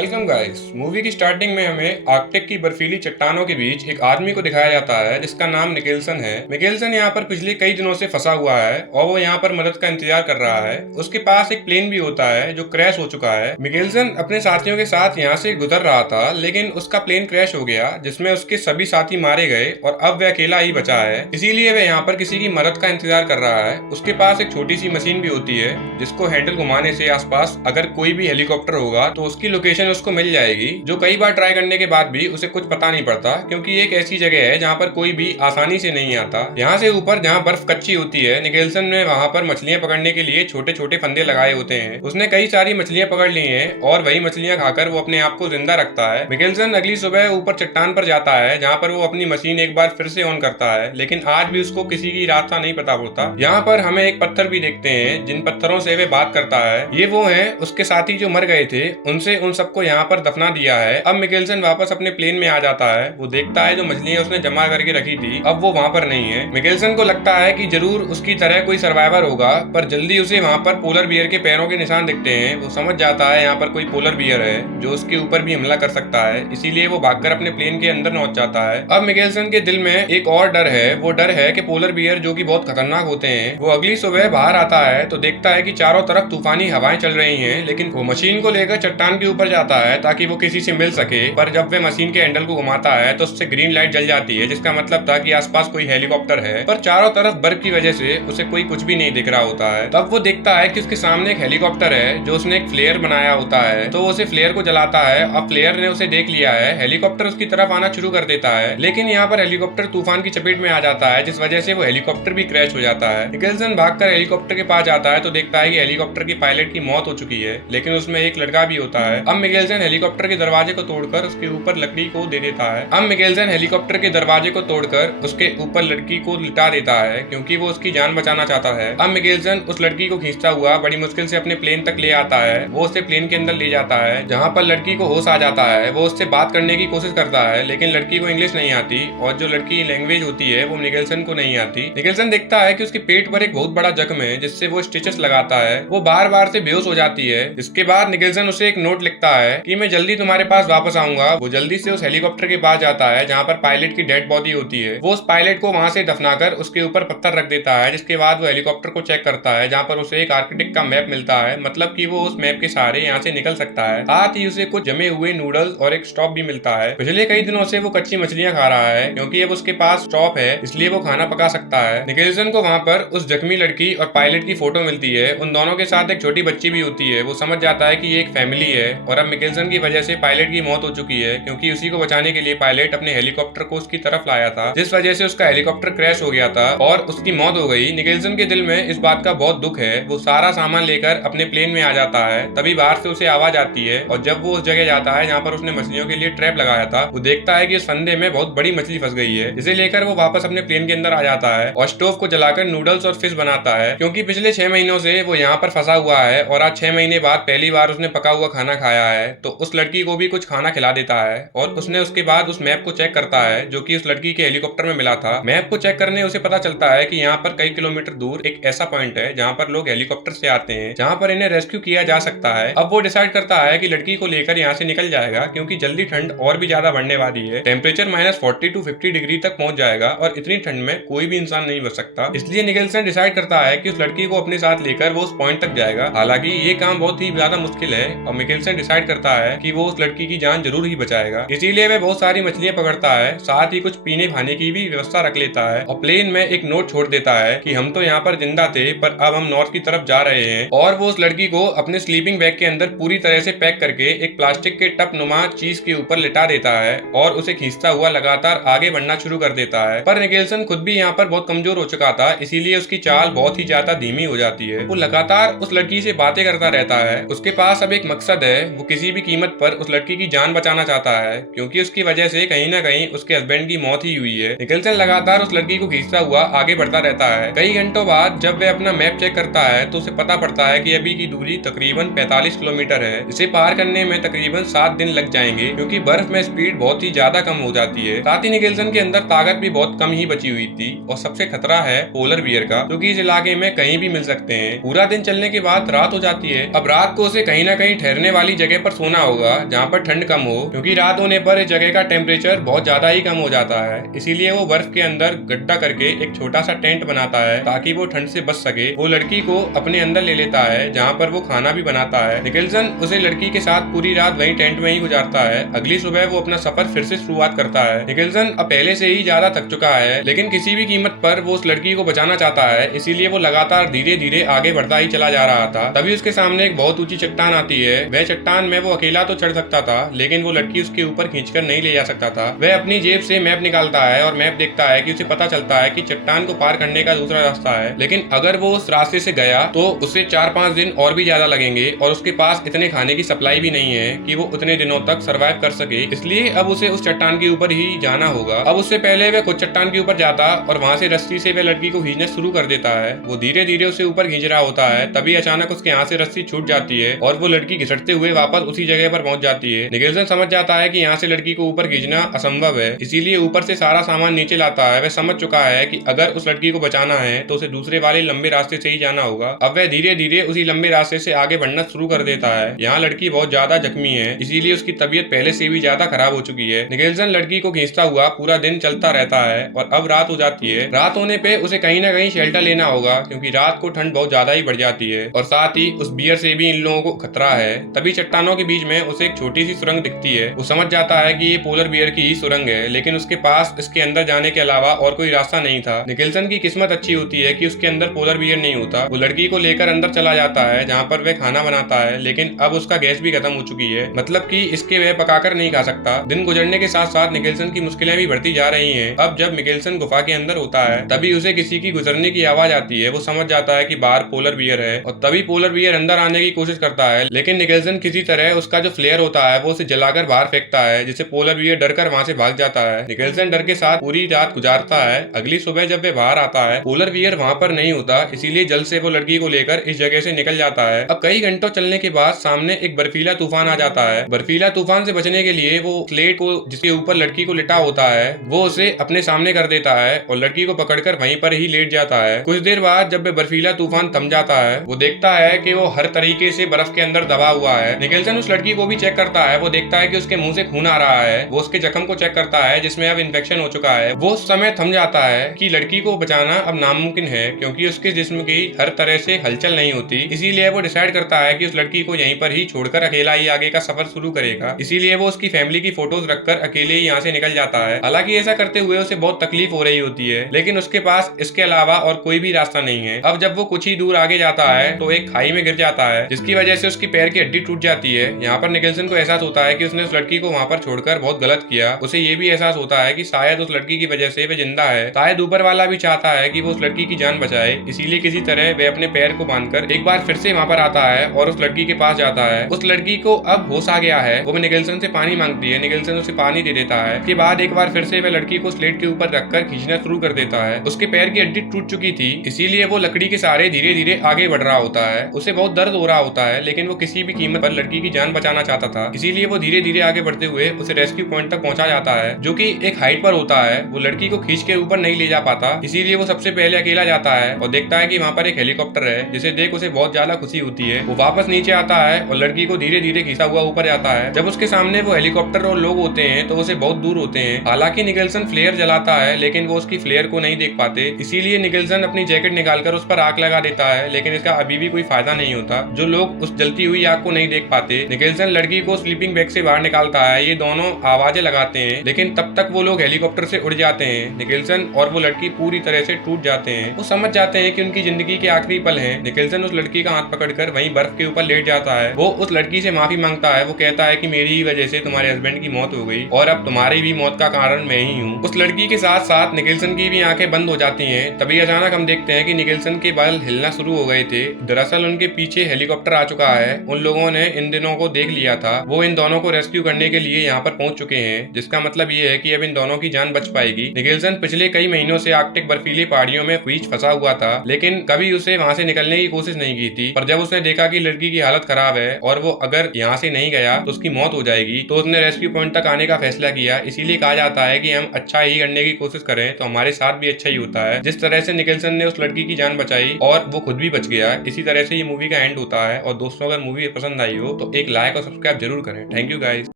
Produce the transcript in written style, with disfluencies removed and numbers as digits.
Welcome guys. Movie की starting में हमें आर्कटिक की बर्फीली चट्टानों के बीच एक आदमी को दिखाया जाता है जिसका नाम निकेल्सन है। निकेल्सन यहाँ पर पिछले कई दिनों से फंसा हुआ है और वो यहाँ पर मदद का इंतजार कर रहा है। उसके पास एक प्लेन भी होता है जो क्रैश हो चुका है। निकेल्सन अपने साथियों के साथ यहाँ से गुजर रहा था, लेकिन उसका प्लेन क्रैश हो गया जिसमें उसके सभी साथी मारे गए और अब वह अकेला ही बचा है। इसीलिए वह यहाँ पर किसी की मदद का इंतजार कर रहा है। उसके पास एक छोटी सी मशीन भी होती है जिसको हैंडल घुमाने से आसपास अगर कोई भी हेलीकॉप्टर होगा तो उसकी लोकेशन उसको मिल जाएगी, जो कई बार ट्राई करने के बाद भी उसे कुछ पता नहीं पड़ता, क्योंकि एक ऐसी जगह है जहाँ पर कोई भी आसानी से नहीं आता। यहाँ से ऊपर जहाँ बर्फ कच्ची होती है, निकेल्सन ने वहाँ पर मछलियां पकड़ने के लिए छोटे छोटे फंदे लगाए होते हैं। उसने कई सारी मछलियां पकड़ ली हैं और वही मछलियां खाकर वो अपने आप को जिंदा रखता है। निकेल्सन अगली सुबह ऊपर चट्टान पर जाता है जहाँ पर वो अपनी मशीन एक बार फिर से ऑन करता है, लेकिन आज भी उसको किसी की रास्ता नहीं पता होता। यहाँ पर हमें एक पत्थर भी देखते हैं जिन पत्थरों से वे बात करता है। ये वो हैं उसके साथी जो मर गए थे, उनसे उन सबको यहाँ पर दफना दिया है। अब मिकेल्सन वापस अपने प्लेन में आ जाता है। वो देखता है जो मछलियां उसने जमा करके रखी थी अब वो वहाँ पर नहीं है। मिकेल्सन को लगता है कि जरूर उसकी तरह कोई सर्वाइवर होगा, पर जल्दी उसे वहाँ पर पोलर बियर के पैरों के निशान दिखते हैं। वो समझ जाता है यहाँ पर कोई पोलर बियर है जो उसके ऊपर भी हमला कर सकता है, इसीलिए वो भागकर अपने प्लेन के अंदर पहुंच जाता है। अब मिकेल्सन के दिल में एक और डर है। वो डर है कि पोलर बियर जो कि बहुत खतरनाक होते हैं। वो अगली सुबह बाहर आता है तो देखता है कि चारों तरफ तूफानी हवाएं चल रही हैं, लेकिन वो मशीन को लेकर चट्टान के ऊपर जाता है ताकि वो किसी से मिल सके। पर जब वे मशीन के हैंडल को घुमाता है तो उससे ग्रीन लाइट जल जाती है, जिसका मतलब था कि आसपास कोई हेलीकॉप्टर है, पर चारों तरफ बर्फ की वजह से उसे कोई कुछ भी नहीं दिख रहा होता है। तब वो देखता है कि उसके सामने एक हेलीकॉप्टर है जो उसने एक फ्लेयर बनाया होता है, तो उसे फ्लेयर को जलाता है। अब फ्लेयर ने उसे देख लिया है। हेलीकॉप्टर उसकी तरफ आना शुरू कर देता है, लेकिन यहाँ पर हेलीकॉप्टर तूफान की चपेट में आ जाता है, जिस वजह से वो हेलीकॉप्टर भी क्रैश हो जाता है। निकेल्सन भागकर हेलीकॉप्टर के पास जाता है तो देखता है कि हेलीकॉप्टर की पायलट की मौत हो चुकी है, लेकिन उसमें एक लड़का भी होता है। अब मिकेल्सन हेलीकॉप्टर के दरवाजे को तोड़कर उसके ऊपर लकड़ी को दे देता है। अब मिकेल्सन हेलीकॉप्टर के दरवाजे को तोड़कर उसके ऊपर लड़की को लिटा देता है, क्योंकि वो उसकी जान बचाना चाहता है। अब मिकेल्सन उस लड़की को खींचता हुआ बड़ी मुश्किल से अपने प्लेन तक ले आता है। वो उसे प्लेन के अंदर ले जाता है, जहाँ पर लड़की को होश आ जाता है। वो उससे बात करने की कोशिश करता है, लेकिन लड़की को इंग्लिश नहीं आती और जो लड़की की लैंग्वेज होती है वो निकेल्सन को नहीं आती। निकेल्सन देखता है कि उसके पेट पर एक बहुत बड़ा जख्म है, जिससे वो स्टिचेस लगाता है। वो बार बार से बेहोश हो जाती है। इसके बाद निकेल्सन उसे एक नोट लिखता है कि मैं जल्दी तुम्हारे पास वापस आऊंगा। वो जल्दी से उस हेलीकॉप्टर के पास जाता है जहाँ पर पायलट की डेड बॉडी होती है। वो उस पायलट को वहां से दफनाकर उसके ऊपर पत्थर रख देता है, जिसके बाद वो हेलीकॉप्टर को चेक करता है जहाँ पर उसे एक आर्कटिक का मैप मिलता है, मतलब कि वो उस मैप के सहारे यहाँ से निकल सकता है। साथ ही उसे कुछ जमे हुए नूडल्स और एक स्टॉप भी मिलता है। पिछले कई दिनों से वो कच्ची मछलियां खा रहा है, क्योंकि अब उसके पास स्टॉप है, इसलिए वो खाना पका सकता है। निकेल्सन को वहाँ पर उस जख्मी लड़की और पायलट की फोटो मिलती है। उन दोनों के साथ एक छोटी बच्ची भी होती है। वो समझ जाता है कि ये एक फैमिली है और अब मिकेल्सन की वजह से पायलट की मौत हो चुकी है, क्योंकि उसी को बचाने के लिए पायलट अपने हेलीकॉप्टर को उसकी तरफ लाया था, जिस वजह से उसका हेलीकॉप्टर क्रैश हो गया था और उसकी मौत हो गई। निकेल्सन के दिल में इस बात का बहुत दुख है। वो सारा सामान लेकर अपने प्लेन में आ जाता है। तभी बाहर से उसे आवाज आती है और जब वो उस जगह जाता है जहाँ पर उसने मछलियों के लिए ट्रैप लगाया था, वो देखता है कि इस फंदे में बहुत बड़ी मछली फंस गई है, जिसे लेकर वो वापस अपने प्लेन के अंदर आ जाता है और स्टोव को जलाकर नूडल्स और फिश बनाता है, क्योंकि पिछले 6 महीनों से वो यहाँ पर फंसा हुआ है और आज 6 महीने बाद पहली बार उसने पका हुआ खाना खाया है। तो उस लड़की को भी कुछ खाना खिला देता है और उसने उसके बाद उस मैप को चेक करता है जो कि उस लड़की के हेलीकॉप्टर में मिला था। मैप को चेक करने उसे पता चलता है कि यहाँ पर कई किलोमीटर दूर एक ऐसा पॉइंट है जहाँ पर लोग हेलीकॉप्टर से आते हैं, जहाँ पर इन्हें रेस्क्यू किया जा सकता है। अब वो डिसाइड करता है कि लड़की को लेकर यहाँ से निकल जाएगा, क्योंकि जल्दी ठंड और भी ज्यादा बढ़ने वाली है। टेम्परेचर -40 to 50 डिग्री तक पहुंच जाएगा और इतनी ठंड में कोई भी इंसान नहीं बच सकता। इसलिए निकेल्सन डिसाइड करता है कि उस लड़की को अपने साथ लेकर वो उस पॉइंट तक जाएगा। हालांकि ये काम बहुत ही ज्यादा मुश्किल है और मिकेल्सन डिसाइड करता है कि वो उस लड़की की जान जरूर ही बचाएगा। इसीलिए वह बहुत सारी मछलियां पकड़ता है, साथ ही कुछ पीने खाने की भी व्यवस्था रख लेता है और प्लेन में एक नोट छोड़ देता है कि हम तो यहाँ पर जिंदा थे, पर अब हम नॉर्थ की तरफ जा रहे हैं। और वो उस लड़की को अपने स्लीपिंग बैग के अंदर पूरी तरह से पैक करके एक प्लास्टिक के टप नुमा चीज के ऊपर लिटा देता है और उसे खींचता हुआ लगातार आगे बढ़ना शुरू कर देता है। पर निकेल्सन खुद भी यहाँ पर बहुत कमजोर हो चुका था, इसीलिए उसकी चाल बहुत ही ज्यादा धीमी हो जाती है। वो लगातार उस लड़की से बातें करता रहता है। उसके पास अब एक मकसद है, वो किसी भी कीमत पर उस लड़की की जान बचाना चाहता है, क्योंकि उसकी वजह से कहीं ना कहीं उसके हस्बैंड की मौत ही हुई है। निकेल्सन लगातार उस लड़की को खींचता हुआ आगे बढ़ता रहता है। कई घंटों बाद जब वह अपना मैप चेक करता है तो उसे पता पड़ता है कि अभी की दूरी तकरीबन 45 किलोमीटर है। इसे पार करने में तकरीबन 7 दिन लग जाएंगे, क्योंकि बर्फ में स्पीड बहुत ही ज्यादा कम हो जाती है। साथ ही निकेल्सन के अंदर ताकत भी बहुत कम ही बची हुई थी और सबसे खतरा है पोलर बियर का, जो कि इस इलाके में कहीं भी मिल सकते हैं। पूरा दिन चलने के बाद रात हो जाती है। अब रात को उसे कहीं ना कहीं ठहरने वाली जगह पर पर सोना होगा जहाँ पर ठंड कम हो, क्योंकि रात होने पर इस जगह का टेम्परेचर बहुत ज्यादा ही कम हो जाता है। इसीलिए वो बर्फ के अंदर गड्ढा करके एक छोटा सा टेंट बनाता है ताकि वो ठंड से बच सके। वो लड़की को अपने अंदर ले लेता है जहाँ पर वो खाना भी बनाता है। निकल्सन उसे लड़की के साथ पूरी रात वही टेंट में ही गुजारता है। अगली सुबह वो अपना सफर फिर से शुरुआत करता है। निकल्सन अब पहले से ही ज्यादा थक चुका है, लेकिन किसी भी कीमत पर वो उस लड़की को बचाना चाहता है। इसीलिए वो लगातार धीरे धीरे आगे बढ़ता ही चला जा रहा था। तभी उसके सामने एक बहुत ऊंची चट्टान आती है। वह चट्टान में वो अकेला तो चढ़ सकता था, लेकिन वो लड़की उसके ऊपर खींचकर नहीं ले जा सकता था। वह अपनी जेब से मैप निकालता है और मैप देखता है कि उसे पता चलता है कि चट्टान को पार करने का दूसरा रास्ता है, लेकिन अगर वो उस रास्ते से गया तो उसे 4-5 दिन और भी ज्यादा लगेंगे और उसके पास इतने खाने की सप्लाई भी नहीं है कि वो उतने दिनों तक सरवाइव कर सके। इसलिए अब उसे उस चट्टान के ऊपर ही जाना होगा। अब उससे पहले वह खुद चट्टान के ऊपर जाता और वहां से रस्सी से वह लड़की को खींचना शुरू कर देता है। वो धीरे धीरे उसे ऊपर खींच रहा होता है, तभी अचानक उसके यहाँ से रस्सी छूट जाती है और वो लड़की घिसटते हुए वापस उसी जगह पर पहुंच जाती है। निकल्सन समझ जाता है कि यहाँ से लड़की को ऊपर खींचना असंभव है, इसीलिए ऊपर से सारा सामान नीचे लाता है। वह समझ चुका है कि अगर उस लड़की को बचाना है तो उसे दूसरे वाले लंबे रास्ते से ही जाना होगा। अब वह धीरे धीरे उसी लंबे रास्ते से आगे बढ़ना शुरू कर देता है। यहाँ लड़की बहुत ज्यादा जख्मी है, इसीलिए उसकी तबीयत पहले से भी ज्यादा खराब हो चुकी है। निकल्सन लड़की को खींचता हुआ पूरा दिन चलता रहता है और अब रात हो जाती है। रात होने पे उसे कहीं ना कहीं शेल्टर लेना होगा, क्योंकि रात को ठंड बहुत ज्यादा ही बढ़ जाती है और साथ ही उस बियर से भी इन लोगों को खतरा है। तभी चट्टानों के बीच में उसे एक छोटी सी सुरंग दिखती है। वो समझ जाता है कि ये पोलर बियर की ही सुरंग है, लेकिन उसके पास इसके अंदर जाने के अलावा और कोई रास्ता नहीं था। निकल्सन की किस्मत अच्छी होती है कि उसके अंदर पोलर बियर नहीं होता। वो लड़की को लेकर अंदर चला जाता है जहाँ पर वह खाना बनाता है, लेकिन अब उसका गैस भी खत्म हो चुकी है, मतलब कि इसके वह पकाकर नहीं खा सकता। दिन गुजरने के साथ साथ निकल्सन की मुश्किलें भी बढ़ती जा रही हैं। अब जब निकल्सन गुफा के अंदर होता है तभी उसे किसी की गुजरने की आवाज आती है। वो समझ जाता है कि बाहर पोलर बियर है और तभी पोलर बियर अंदर आने की कोशिश करता है, लेकिन निकल्सन किसी तरह उसका जो फ्लेयर होता है वो उसे जलाकर बाहर फेंकता है, जिससे पोलर बियर डरकर वहां से भाग जाता है। निकल्सन डर के साथ पूरी रात गुजारता है। अगली सुबह जब वे बाहर आता है पोलर बियर वहां पर नहीं होता, इसीलिए जल्द से वो लड़की को लेकर इस जगह से निकल जाता है। अब कई घंटों चलने के बाद सामने एक बर्फीला तूफान आ जाता है। बर्फीला तूफान से बचने के लिए वो स्लेट को जिसके ऊपर लड़की को लिटा होता है वो उसे अपने सामने कर देता है और लड़की को पकड़कर वहीं पर ही लेट जाता है। कुछ देर बाद जब बर्फीला तूफान थम जाता है वो देखता है कि वो हर तरीके से बर्फ के अंदर दबा हुआ है। निकल्सन उस लड़की को भी चेक करता है। वो देखता है कि उसके मुंह से खून आ रहा है। वो उसके जख्म को चेक करता है जिसमें अब इन्फेक्शन हो चुका है। वो उस समय थम जाता है कि लड़की को बचाना अब नामुमकिन है, क्योंकि उसके जिस्म की हर तरह से हलचल नहीं होती। इसीलिए वो डिसाइड करता है कि उस लड़की को यहीं पर ही छोड़कर अकेला ही आगे का सफर शुरू करेगा। इसीलिए वो उसकी फैमिली की फोटोज रखकर अकेले ही यहाँ से निकल जाता है। हालांकि ऐसा करते हुए उसे बहुत तकलीफ हो रही होती है, लेकिन उसके पास इसके अलावा और कोई भी रास्ता नहीं है। अब जब वो कुछ ही दूर आगे जाता है तो एक खाई में गिर जाता है, जिसकी वजह से उसकी पैर की हड्डी टूट जाती है। यहाँ पर निकल्सन को एहसास होता है कि उसने उस लड़की को वहाँ पर छोड़कर बहुत गलत किया। उसे ये भी एहसास होता है कि शायद उस लड़की की वजह से वह जिंदा है। शायद ऊपर वाला भी चाहता है कि वो उस लड़की की जान बचाए, इसीलिए किसी तरह वह अपने पैर को बांधकर एक बार फिर से वहाँ पर आता है और उस लड़की के पास जाता है। उस लड़की को अब होश आ गया है। वो निकल्सन से पानी मांगती है। निकल्सन उसे पानी दे देता है। उसके बाद एक बार फिर से वह लड़की को स्लेट के ऊपर रखकर खींचना शुरू कर देता है। उसके पैर की हड्डी टूट चुकी थी, इसीलिए वो लकड़ी के सहारे धीरे धीरे आगे बढ़ रहा होता है। उसे बहुत दर्द हो रहा होता है, लेकिन वो किसी भी कीमत पर लड़की की जान बचाना चाहता था। इसीलिए वो धीरे धीरे आगे बढ़ते हुए उसे रेस्क्यू पॉइंट तक पहुंचा जाता है, जो कि एक हाइट पर होता है। वो लड़की को खींच के ऊपर नहीं ले जा पाता, इसीलिए वो सबसे पहले अकेला जाता है और देखता है कि वहाँ पर एक हेलीकॉप्टर है, जिसे देख उसे बहुत ज्यादा खुशी होती है। वो वापस नीचे आता है और लड़की को धीरे धीरे खींचा हुआ ऊपर जाता है। जब उसके सामने वो हेलीकॉप्टर और लोग होते हैं तो उसे बहुत दूर होते हैं। हालांकि निकल्सन फ्लेयर जलाता है, लेकिन वो उसकी फ्लेयर को नहीं देख पाते। इसीलिए निकल्सन अपनी जैकेट निकालकर उस पर आग लगा देता है, लेकिन इसका अभी भी कोई फायदा नहीं होता। जो लोग उस जलती हुई आग को नहीं देख पाते। निकल्सन लड़की को स्लीपिंग बैग से बाहर निकालता है। ये दोनों आवाजें लगाते हैं, लेकिन तब तक वो लोग हेलीकॉप्टर से उड़ जाते हैं। निकल्सन और वो लड़की पूरी तरह से टूट जाते हैं। वो समझ जाते हैं कि उनकी जिंदगी के आखिरी पल हैं। निकल्सन उस लड़की का हाथ पकड़कर वहीं बर्फ के ऊपर लेट जाता है। वो उस लड़की से माफी मांगता है। वो कहता है कि मेरी ही वजह से तुम्हारे हस्बैंड की मौत हो गई और अब तुम्हारी भी मौत का कारण मैं ही हूँ। उस लड़की के साथ साथ निकल्सन की भी आंखें बंद हो जाती हैं। तभी अचानक हम देखते हैं कि निकल्सन के बाल हिलना शुरू हो गए थे। दरअसल उनके पीछे हेलीकॉप्टर आ चुका है। उन लोगों ने इन दिनों को देख लिया था। वो इन दोनों को रेस्क्यू करने के लिए यहाँ पर पहुंच चुके हैं, जिसका मतलब ये है कि अब इन दोनों की जान बच पाएगी। निकल्सन पिछले कई महीनों से आर्कटिक बर्फीली पहाड़ियों में बीच फंसा हुआ था, लेकिन कभी उसे वहां से निकलने की कोशिश नहीं की थी। पर जब उसने देखा कि लड़की की हालत खराब है और वो अगर यहाँ से नहीं गया तो उसकी मौत हो जाएगी, तो उसने रेस्क्यू पॉइंट तक आने का फैसला किया। इसीलिए कहा जाता है कि हम अच्छा ही करने की कोशिश करें तो हमारे साथ भी अच्छा ही होता है। जिस तरह से निकल्सन ने उस लड़की की जान बचाई और वो खुद भी बच गया, इसी तरह से ये मूवी का एंड होता है। और दोस्तों, अगर मूवी पसंद आई हो तो तो एक लाइक और सब्सक्राइब जरूर करें। Thank you guys.